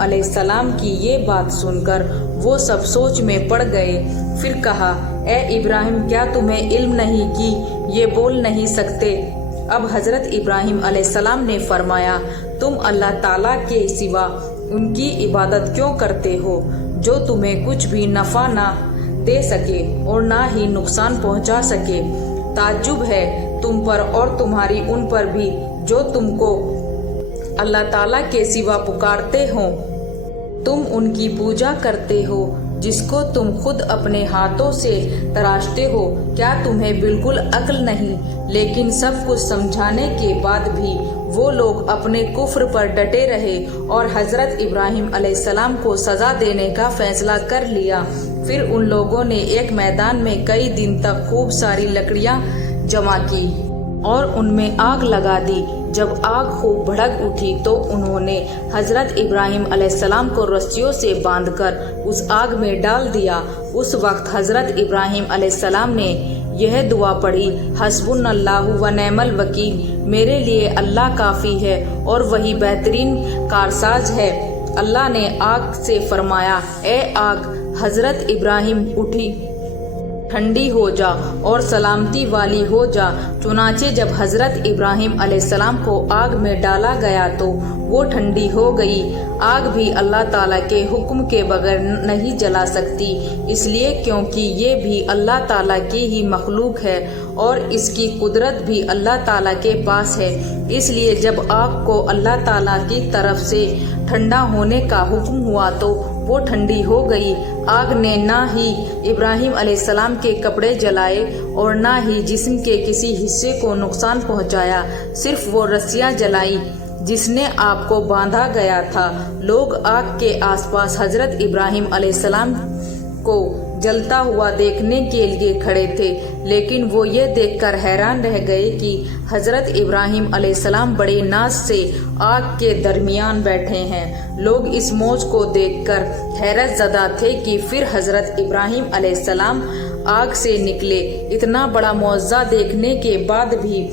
علیہ السلام کی یہ بات سن کر وہ سب سوچ میں پڑ گئے۔ پھر کہا، اے ابراہیم، کیا تمہیں علم نہیں کہ یہ بول نہیں سکتے؟ اب حضرت ابراہیم علیہ السلام نے فرمایا، تم اللہ تعالیٰ کے سوا ان کی عبادت کیوں کرتے ہو جو تمہیں کچھ بھی نفع نہ دے سکے اور نہ ہی نقصان پہنچا سکے؟ تعجب ہے تم پر اور تمہاری ان پر بھی جو تم کو اللہ تعالیٰ کے سوا پکارتے ہوں۔ تم ان کی پوجا کرتے ہو جس کو تم خود اپنے ہاتھوں سے تراشتے ہو۔ کیا تمہیں بالکل عقل نہیں؟ لیکن سب کچھ سمجھانے کے بعد بھی وہ لوگ اپنے کفر پر ڈٹے رہے اور حضرت ابراہیم علیہ السلام کو سزا دینے کا فیصلہ کر لیا۔ پھر ان لوگوں نے ایک میدان میں کئی دن تک خوب ساری لکڑیاں جمع کی اور ان میں آگ لگا دی۔ جب آگ خوب بھڑک اٹھی تو انہوں نے حضرت ابراہیم علیہ السلام کو رسیوں سے باندھ کر اس آگ میں ڈال دیا۔ اس وقت حضرت ابراہیم علیہ السلام نے یہ دعا پڑھی، حسبنا اللہ و نعم الوکیل، میرے لیے اللہ کافی ہے اور وہی بہترین کارساز ہے۔ اللہ نے آگ سے فرمایا، اے آگ، حضرت ابراہیم اٹھی ٹھنڈی ہو جا اور سلامتی والی ہو جا۔ چنانچہ جب حضرت ابراہیم علیہ السلام کو آگ میں ڈالا گیا تو وہ ٹھنڈی ہو گئی۔ آگ بھی اللہ تعالیٰ کے حکم کے بغیر نہیں جلا سکتی، اس لیے کیونکہ یہ بھی اللہ تعالیٰ کی ہی مخلوق ہے اور اس کی قدرت بھی اللہ تعالیٰ کے پاس ہے۔ اس لیے جب آگ کو اللہ تعالیٰ کی طرف سے ٹھنڈا ہونے کا حکم ہوا تو وہ ٹھنڈی ہو گئی۔ آگ نے نہ ہی ابراہیم علیہ السلام کے کپڑے جلائے اور نہ ہی جسم کے کسی حصے کو نقصان پہنچایا، صرف وہ رسیاں جلائی جس نے آپ کو باندھا گیا تھا۔ لوگ آگ کے آس پاس حضرت ابراہیم علیہ السلام کو جلتا ہوا دیکھنے کے لیے کھڑے تھے، لیکن وہ یہ دیکھ کر حیران رہ گئے کہ حضرت ابراہیم علیہ السلام بڑے ناز سے آگ کے درمیان بیٹھے ہیں۔ لوگ اس موج کو دیکھ کر حیرت زدہ تھے کہ پھر حضرت ابراہیم علیہ السلام آگ سے نکلے۔ اتنا بڑا معجزہ دیکھنے کے بعد بھی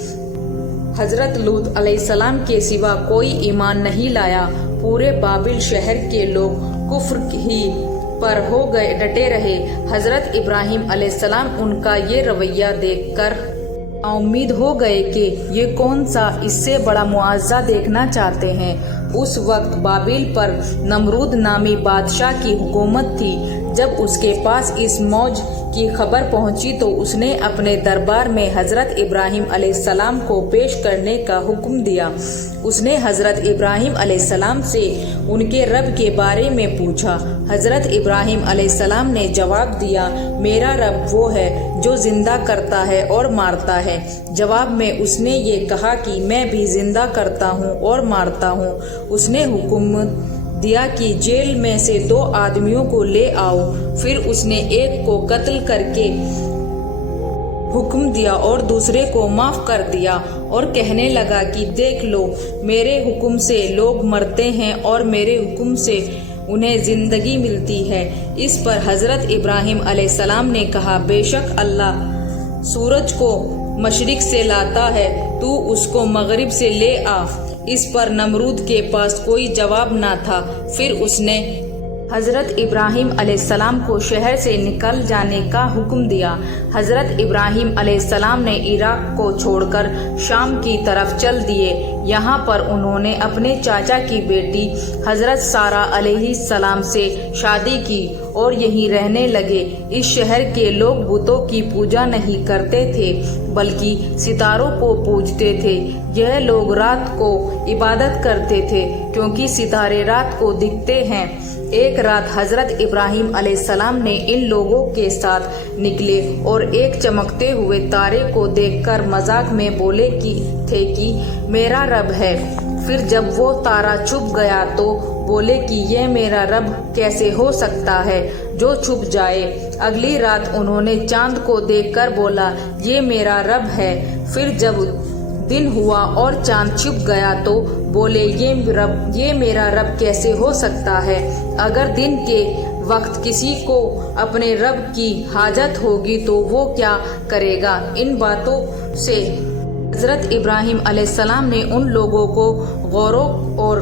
حضرت لوط علیہ السلام کے سوا کوئی ایمان نہیں لایا۔ پورے بابل شہر کے لوگ کفر ہی پر ہو گئے، ڈٹے رہے۔ حضرت ابراہیم علیہ السلام ان کا یہ رویہ دیکھ کر امید ہو گئے کہ یہ کون سا اس سے بڑا معجزہ دیکھنا چاہتے ہیں۔ اس وقت بابل پر نمرود نامی بادشاہ کی حکومت تھی۔ جب اس کے پاس اس موج کی خبر پہنچی تو اس نے اپنے دربار میں حضرت ابراہیم علیہ السلام کو پیش کرنے کا حکم دیا۔ اس نے حضرت ابراہیم علیہ السلام سے ان کے رب کے بارے میں پوچھا۔ حضرت ابراہیم علیہ السلام نے جواب دیا، میرا رب وہ ہے جو زندہ کرتا ہے اور مارتا ہے۔ جواب میں اس نے یہ کہا کہ میں بھی زندہ کرتا ہوں اور مارتا ہوں۔ اس نے حکم دیا کہ جیل میں سے 2 آدمیوں کو لے آؤ۔ پھر اس نے ایک کو قتل کر کے حکم دیا اور دوسرے کو معاف کر دیا اور کہنے لگا کہ دیکھ لو، میرے حکم سے لوگ مرتے ہیں اور میرے حکم سے انہیں زندگی ملتی ہے۔ اس پر حضرت ابراہیم علیہ السلام نے کہا، بے شک اللہ سورج کو مشرق سے لاتا ہے، تو اس کو مغرب سے لے آ۔ اس پر نمرود کے پاس کوئی جواب نہ تھا۔ پھر اس نے حضرت ابراہیم علیہ السلام کو شہر سے نکل جانے کا حکم دیا۔ حضرت ابراہیم علیہ السلام نے عراق کو چھوڑ کر شام کی طرف چل دیے۔ یہاں پر انہوں نے اپنے چاچا کی بیٹی حضرت سارہ علیہ السلام سے شادی کی اور یہیں رہنے لگے۔ اس شہر کے لوگ بتوں کی پوجا نہیں کرتے تھے بلکہ ستاروں کو پوجتے تھے۔ یہ لوگ رات کو عبادت کرتے تھے کیونکہ ستارے رات کو دکھتے ہیں۔ ایک رات حضرت ابراہیم علیہ السلام نے ان لوگوں کے ساتھ نکلے اور ایک چمکتے ہوئے تارے کو دیکھ کر مذاق میں بولے تھے کہ میرا رب ہے۔ پھر جب وہ تارا چھپ گیا تو بولے کہ یہ میرا رب کیسے ہو سکتا ہے جو چھپ جائے۔ اگلی رات انہوں نے چاند کو دیکھ کر بولا، یہ میرا رب ہے۔ پھر جب دن ہوا اور چاند چھپ گیا تو بولے، یہ میرا رب کیسے ہو سکتا ہے۔ اگر دن کے وقت کسی کو اپنے رب کی حاجت ہوگی تو وہ کیا کرے گا۔ ان باتوں سے حضرت ابراہیم علیہ السلام نے ان لوگوں کو غور اور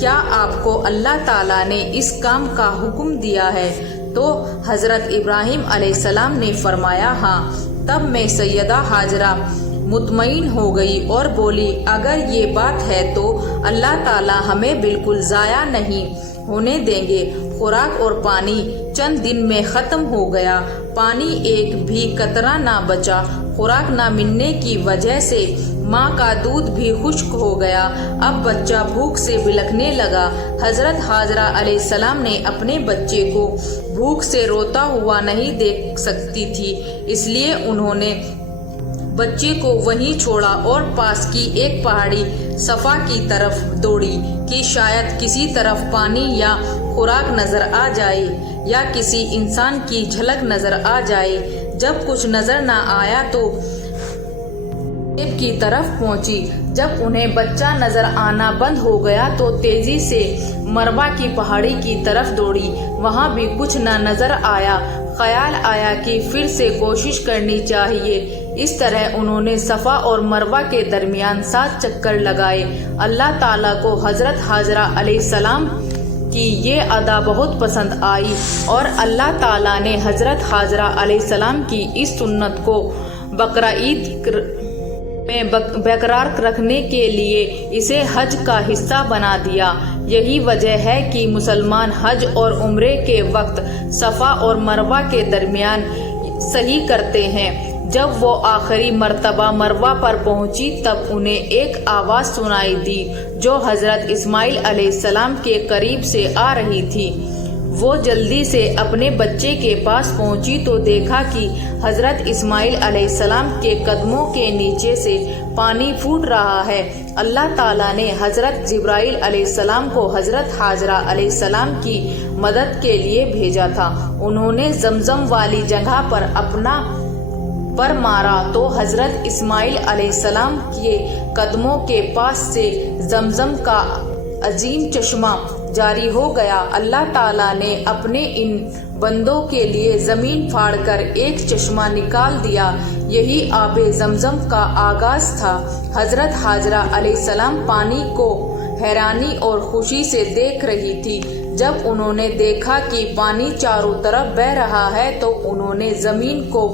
کیا آپ کو اللہ تعالیٰ نے اس کام کا حکم دیا ہے؟ تو حضرت ابراہیم علیہ السلام نے فرمایا ہاں۔ تب میں سیدہ ہاجرہ مطمئن ہو گئی اور بولی اگر یہ بات ہے تو اللہ تعالیٰ ہمیں بالکل ضائع نہیں ہونے دیں گے۔ خوراک اور پانی چند دن میں ختم ہو گیا، پانی ایک بھی قطرہ نہ بچا۔ خوراک نہ ملنے کی وجہ سے ماں کا دودھ بھی خشک ہو گیا۔ اب بچہ بھوک سے بلکنے لگا۔ حضرت ہاجرہ علیہ السلام نے اپنے بچے کو بھوک سے روتا ہوا نہیں دیکھ سکتی تھی، اس لیے انہوں نے بچے کو وہیں چھوڑا اور پاس کی ایک پہاڑی صفا کی طرف دوڑی کہ شاید کسی طرف پانی یا خوراک نظر آ جائے یا کسی انسان کی جھلک نظر آ جائے۔ جب کچھ نظر نہ آیا تو کی طرف پہنچی۔ جب انہیں بچہ نظر آنا بند ہو گیا تو تیزی سے مروا کی پہاڑی کی طرف دوڑی، وہاں بھی کچھ نہ نظر آیا۔ خیال آیا کہ پھر سے کوشش کرنی چاہیے۔ اس طرح انہوں نے صفا اور مروہ کے درمیان 7 چکر لگائے۔ اللہ تعالیٰ کو حضرت ہاجرہ علیہ السلام کی یہ ادا بہت پسند آئی اور اللہ تعالیٰ نے حضرت ہاجرہ علیہ السلام کی اس سنت کو بقرعید میں برقرار رکھنے کے لیے اسے حج کا حصہ بنا دیا۔ یہی وجہ ہے کہ مسلمان حج اور عمرے کے وقت صفا اور مروہ کے درمیان صحیح کرتے ہیں۔ جب وہ آخری مرتبہ مروہ پر پہنچی تب انہیں ایک آواز سنائی دی جو حضرت اسماعیل علیہ السلام کے قریب سے آ رہی تھی۔ وہ جلدی سے اپنے بچے کے پاس پہنچی تو دیکھا کہ حضرت اسماعیل علیہ السلام کے قدموں کے نیچے سے پانی پھوٹ رہا ہے۔ اللہ تعالیٰ نے حضرت جبرائیل علیہ السلام کو حضرت ہاجرہ علیہ السلام کی مدد کے لیے بھیجا تھا۔ انہوں نے زمزم والی جگہ پر اپنا پر مارا تو حضرت اسماعیل علیہ السلام کے قدموں کے پاس سے زمزم کا عظیم چشمہ جاری ہو گیا۔ اللہ تعالیٰ نے اپنے ان بندوں کے لیے زمین پھاڑ کر ایک چشمہ نکال دیا، یہی آب زمزم کا آغاز تھا۔ حضرت ہاجرہ علیہ السلام پانی کو حیرانی اور خوشی سے دیکھ رہی تھی۔ جب انہوں نے دیکھا کہ پانی چاروں طرف بہہ رہا ہے تو انہوں نے زمین کو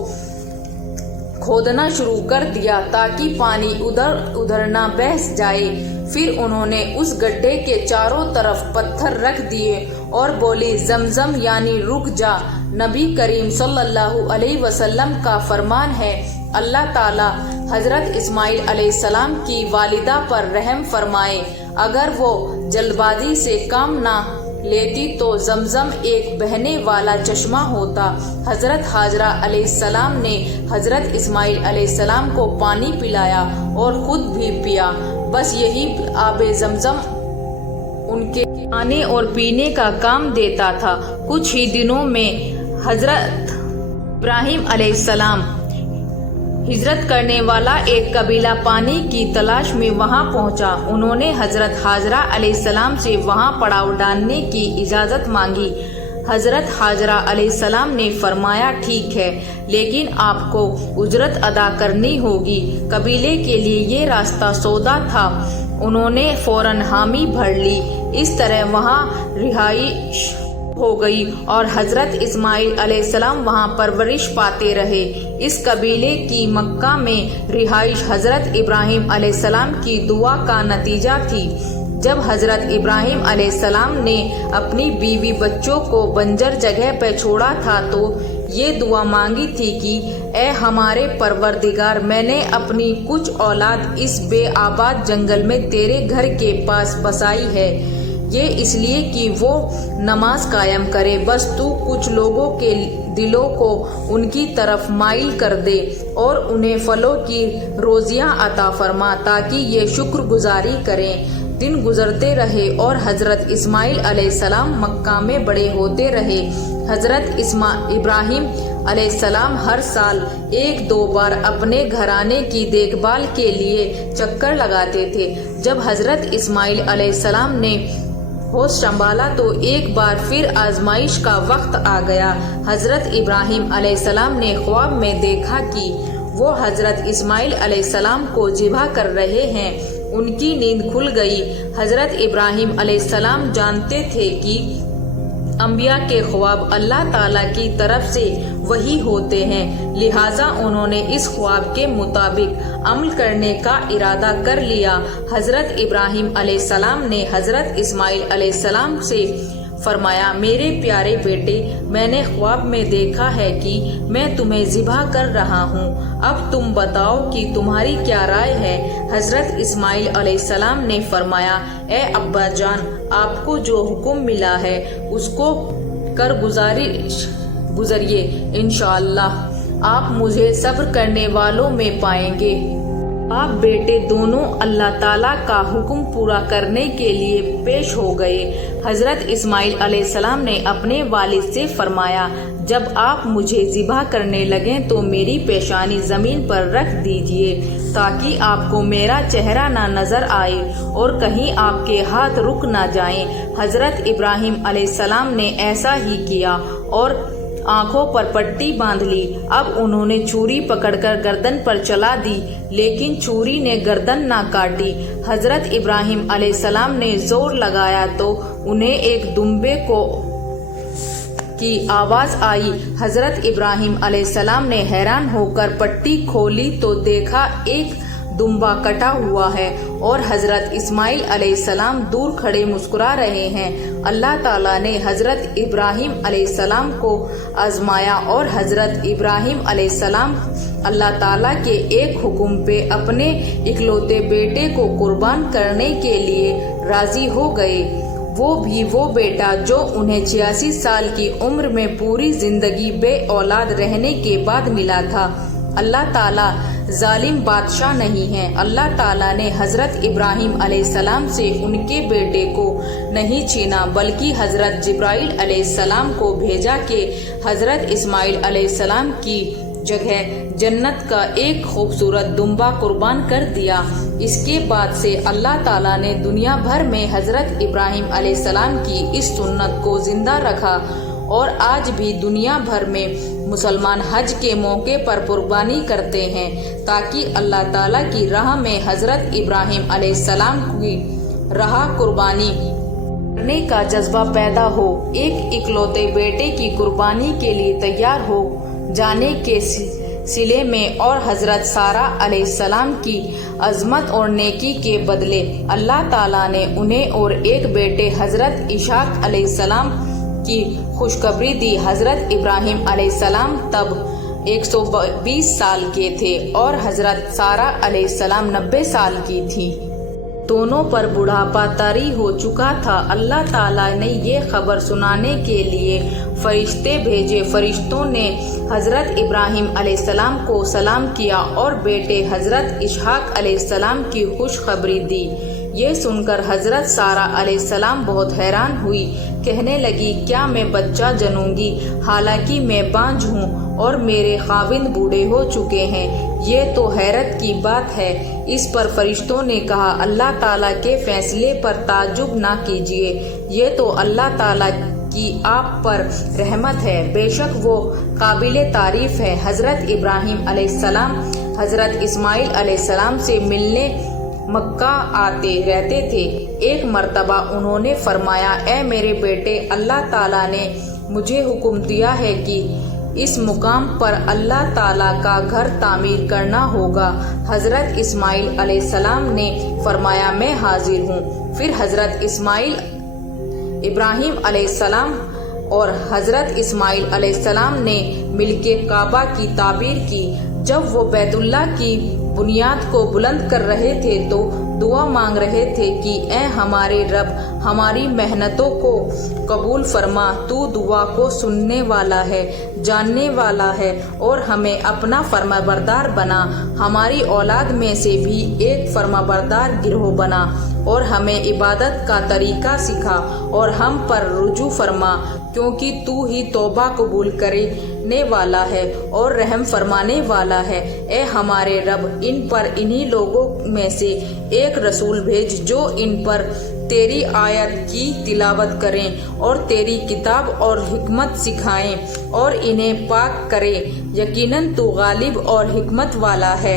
کھودنا شروع کر دیا تاکہ پانی ادھر نہ بہہ جائے۔ پھر انہوں نے اس گڈھے کے چاروں طرف پتھر رکھ دیے اور بولی زمزم یعنی رک جا۔ نبی کریم صلی اللہ علیہ وسلم کا فرمان ہے، اللہ تعالیٰ حضرت اسماعیل علیہ السلام کی والدہ پر رحم فرمائے۔ اگر وہ جلد بازی سے کام نہ لیتی تو زمزم ایک بہنے والا چشمہ ہوتا۔ حضرت ہاجرہ علیہ السلام نے حضرت اسماعیل علیہ السلام کو پانی پلایا اور خود بھی پیا۔ بس یہی آب زمزم ان کے کھانے اور پینے کا کام دیتا تھا۔ کچھ ہی دنوں میں حضرت ابراہیم علیہ السلام ہجرت کرنے والا ایک قبیلہ پانی کی تلاش میں وہاں پہنچا۔ انہوں نے حضرت ہاجرہ علیہ السلام سے وہاں پڑاؤ ڈالنے کی اجازت مانگی۔ حضرت ہاجرہ علیہ السلام نے فرمایا ٹھیک ہے، لیکن آپ کو اجرت ادا کرنی ہوگی۔ قبیلے کے لیے یہ راستہ سودا تھا۔ انہوں نے فوراً حامی بھر لی۔ اس طرح وہاں رہائش ہو گئی اور حضرت اسماعیل علیہ السلام وہاں پرورش پاتے رہے۔ اس قبیلے کی مکہ میں رہائش حضرت ابراہیم علیہ السلام کی دعا کا نتیجہ تھی۔ جب حضرت ابراہیم علیہ السلام نے اپنی بیوی بچوں کو بنجر جگہ پہ چھوڑا تھا تو یہ دعا مانگی تھی کہ اے ہمارے پروردگار، میں نے اپنی کچھ اولاد اس بے آباد جنگل میں تیرے گھر کے پاس بسائی ہے، یہ اس لیے کہ وہ نماز قائم کرے، بس تو کچھ لوگوں کے دلوں کو ان کی طرف مائل کر دے اور انہیں پھلوں کی روزیاں عطا فرما تاکہ یہ شکر گزاری کریں۔ دن گزرتے رہے اور حضرت اسماعیل علیہ السلام مکہ میں بڑے ہوتے رہے۔ حضرت ابراہیم علیہ السلام ہر سال 1-2 بار اپنے گھرانے کی دیکھ بھال کے لیے چکر لگاتے تھے۔ جب حضرت اسماعیل علیہ السلام نے ہوش سنبھالا تو ایک بار پھر آزمائش کا وقت آ گیا۔ حضرت ابراہیم علیہ السلام نے خواب میں دیکھا کہ وہ حضرت اسماعیل علیہ السلام کو ذبح کر رہے ہیں۔ ان کی نیند کھل گئی۔ حضرت ابراہیم علیہ السلام جانتے تھے کہ انبیاء کے خواب اللہ تعالیٰ کی طرف سے وحی ہوتے ہیں، لہٰذا انہوں نے اس خواب کے مطابق عمل کرنے کا ارادہ کر لیا۔ حضرت ابراہیم علیہ السلام نے حضرت اسماعیل علیہ السلام سے فرمایا، میرے پیارے بیٹے، میں نے خواب میں دیکھا ہے کہ میں تمہیں ذبح کر رہا ہوں، اب تم بتاؤ کہ تمہاری کیا رائے ہے؟ حضرت اسماعیل علیہ السلام نے فرمایا، اے ابا جان، آپ کو جو حکم ملا ہے اس کو کر گزریے، انشاءاللہ آپ مجھے صبر کرنے والوں میں پائیں گے۔ آپ بیٹے دونوں اللہ تعالیٰ کا حکم پورا کرنے کے لیے پیش ہو گئے۔ حضرت اسماعیل علیہ السلام نے اپنے والد سے فرمایا، جب آپ مجھے ذبح کرنے لگیں تو میری پیشانی زمین پر رکھ دیجئے تاکہ آپ کو میرا چہرہ نہ نظر آئے اور کہیں آپ کے ہاتھ رک نہ جائیں۔ حضرت ابراہیم علیہ السلام نے ایسا ہی کیا اور آنکھوں پر پٹی باندھ لی۔ اب انہوں نے چھری پکڑ کر گردن پر چلا دی، لیکن چھری نے گردن نہ کاٹی۔ حضرت ابراہیم علیہ السلام نے زور لگایا تو انہیں ایک دمبے کی آواز آئی۔ حضرت ابراہیم علیہ السلام نے حیران ہو کر پٹی کھولی تو دیکھا ایک دمبا کٹا ہوا ہے اور حضرت اسماعیل علیہ السلام دور کھڑے مسکرا رہے ہیں۔ اللہ تعالیٰ نے حضرت ابراہیم علیہ السلام کو آزمایا اور حضرت ابراہیم علیہ السلام اللہ تعالیٰ کے ایک حکم پہ اپنے اکلوتے بیٹے کو قربان کرنے کے لیے راضی ہو گئے، وہ بھی وہ بیٹا جو انہیں 86 سال کی عمر میں پوری زندگی بے اولاد رہنے کے بعد ملا تھا۔ اللہ تعالیٰ ظالم بادشاہ نہیں ہے۔ اللہ تعالیٰ نے حضرت ابراہیم علیہ السلام سے ان کے بیٹے کو نہیں چھینا، بلکہ حضرت جبرائیل علیہ السلام کو بھیجا کہ حضرت اسماعیل علیہ السلام کی جگہ جنت کا ایک خوبصورت دمبا قربان کر دیا۔ اس کے بعد سے اللہ تعالیٰ نے دنیا بھر میں حضرت ابراہیم علیہ السلام کی اس سنت کو زندہ رکھا اور آج بھی دنیا بھر میں مسلمان حج کے موقع پر قربانی کرتے ہیں تاکہ اللہ تعالیٰ کی راہ میں حضرت ابراہیم علیہ السلام کی راہ قربانی کرنے کا جذبہ پیدا ہو۔ ایک اکلوتے بیٹے کی قربانی کے لیے تیار ہو جانے کے سلسلے میں اور حضرت سارہ علیہ السلام کی عظمت اور نیکی کے بدلے اللہ تعالیٰ نے انہیں اور ایک بیٹے حضرت اسحاق علیہ السلام کی خوشخبری دی۔ حضرت ابراہیم علیہ السلام تب 120 سال کے تھے اور حضرت سارہ علیہ السلام 90 سال کی تھی۔ دونوں پر بڑھاپا طاری ہو چکا تھا۔ اللہ تعالیٰ نے یہ خبر سنانے کے لیے فرشتے بھیجے۔ فرشتوں نے حضرت ابراہیم علیہ السلام کو سلام کیا اور بیٹے حضرت اسحاق علیہ السلام کی خوشخبری دی۔ یہ سن کر حضرت سارہ علیہ السلام بہت حیران ہوئی، کہنے لگی، کیا میں بچہ جنوں گی؟ حالانکہ میں بانجھ ہوں اور میرے خاوند بوڑھے ہو چکے ہیں، یہ تو حیرت کی بات ہے۔ اس پر فرشتوں نے کہا، اللہ تعالیٰ کے فیصلے پر تعجب نہ کیجیے، یہ تو اللہ تعالیٰ کی آپ پر رحمت ہے، بے شک وہ قابل تعریف ہے۔ حضرت ابراہیم علیہ السلام حضرت اسماعیل علیہ السلام سے ملنے مکہ آتے رہتے تھے۔ ایک مرتبہ انہوں نے فرمایا، اے میرے بیٹے، اللہ تعالیٰ نے مجھے حکم دیا ہے کہ اس مقام پر اللہ تعالیٰ کا گھر تعمیر کرنا ہوگا۔ حضرت اسماعیل علیہ السلام نے فرمایا، میں حاضر ہوں۔ پھر حضرت ابراہیم علیہ السلام اور حضرت اسماعیل علیہ السلام نے مل کے کعبہ کی تعمیر کی۔ جب وہ بیت اللہ کی بنیاد کو بلند کر رہے تھے تو دعا مانگ رہے تھے کہ اے ہمارے رب، ہماری محنتوں کو قبول فرما، تو دعا کو سننے والا ہے، جاننے والا ہے، اور ہمیں اپنا فرمانبردار بنا، ہماری اولاد میں سے بھی ایک فرمانبردار گروہ بنا، اور ہمیں عبادت کا طریقہ سکھا اور ہم پر رجوع فرما، کیونکہ تو ہی توبہ قبول کرنے والا ہے اور رحم فرمانے والا ہے۔ اے ہمارے رب، ان پر انہی لوگوں میں سے ایک رسول بھیج جو ان پر تیری آیت کی تلاوت کریں اور تیری کتاب اور حکمت سکھائیں اور انہیں پاک کرے، یقیناً تو غالب اور حکمت والا ہے۔